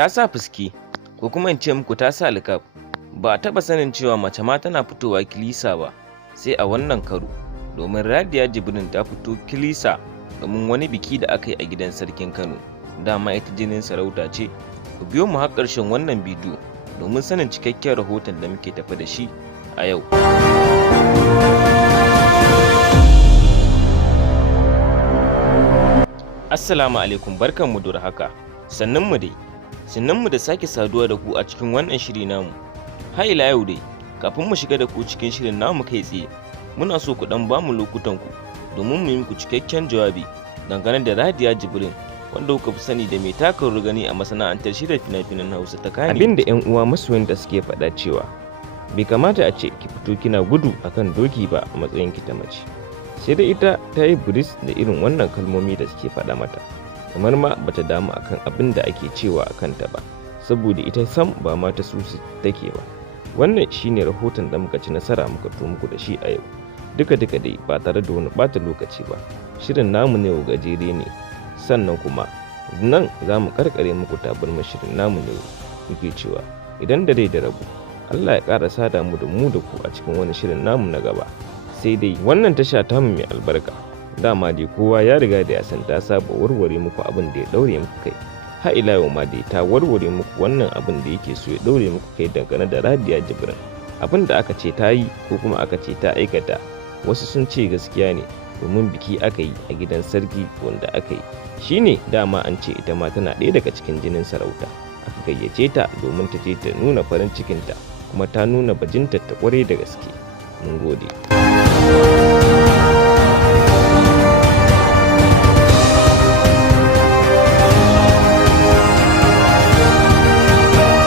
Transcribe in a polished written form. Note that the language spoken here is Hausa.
ta sa fuski ko kuma in ce muku ta sa likaf. Ba a taɓa sanin cewa mace ma tana fitowa kilisa ba sai a wannan karo, domin Radiya Jibrin ta fito kilisa domin wani biki da aka yi a gidan sarkin Kano. Dama ita jinin sarauta ce. Ku biyo mu har ƙarshen wannan bidiyo domin sanin cikakken rahoton da muke tafi da shi a yau. Assalamu alaikum, barkanmu da haka. Sannunmu da sake saduwa da ku a cikin wannan shiri namu. Har ila yau dai, kafin mu shiga da ku cikin shirin namu kai tsaye, muna so ku dan bamu lokutan ku domin mu yi muku cikakken jawabi dangane da Radiya Jibrin, wanda kuka fi sani da mai taka gani a masana'antar shirya fina-finan Hausa ta Kano. Abin da 'yan uwa masoyan da suke faɗa cewa bai kamata a ce ki fito kina gudu akan doki ba a matsayin ki ta mace. Sai dai ita ta yi buris da irin wannan kalmomi da suke faɗa mata, kamar ma bata damu akan abin da ake cewa a kanta ba, saboda ita sam ba ma ta susu take ba. Wannan shine rahoton da muka ci nasara muka to muku da shi a yau. Duka dai ba tare da wani ɓata lokaci ba, shirin namu ne gajere ne, sannan kuma nan za mu karkare muku tabarmar shirin namu ne muke cewa idan da rai da rabu, Allah ya ƙara sada mu da ku a cikin wani shirin namu na gaba. Sai dai wannan tasha tamu mai albarka, dama dai kowa ya riga da ya san ta saba warware muku abin da ya daure muku kai. Har ila yau ma dai ta warware muku wannan abin da yake so ya daure muku kai dangane da Radiya Jibrin. Abin da aka ce ta yi ko kuma aka ce ta aikata, wasu sun ce gaskiya ne, domin biki aka yi a gidan sarki wanda aka yi shine dama an ce ita ma tana ɗaya daga cikin jinin sarauta. Aka gayyace ta domin ta je ta nuna farin cikinta, kuma ta nuna bajinta ta kware da gaske. Mun gode.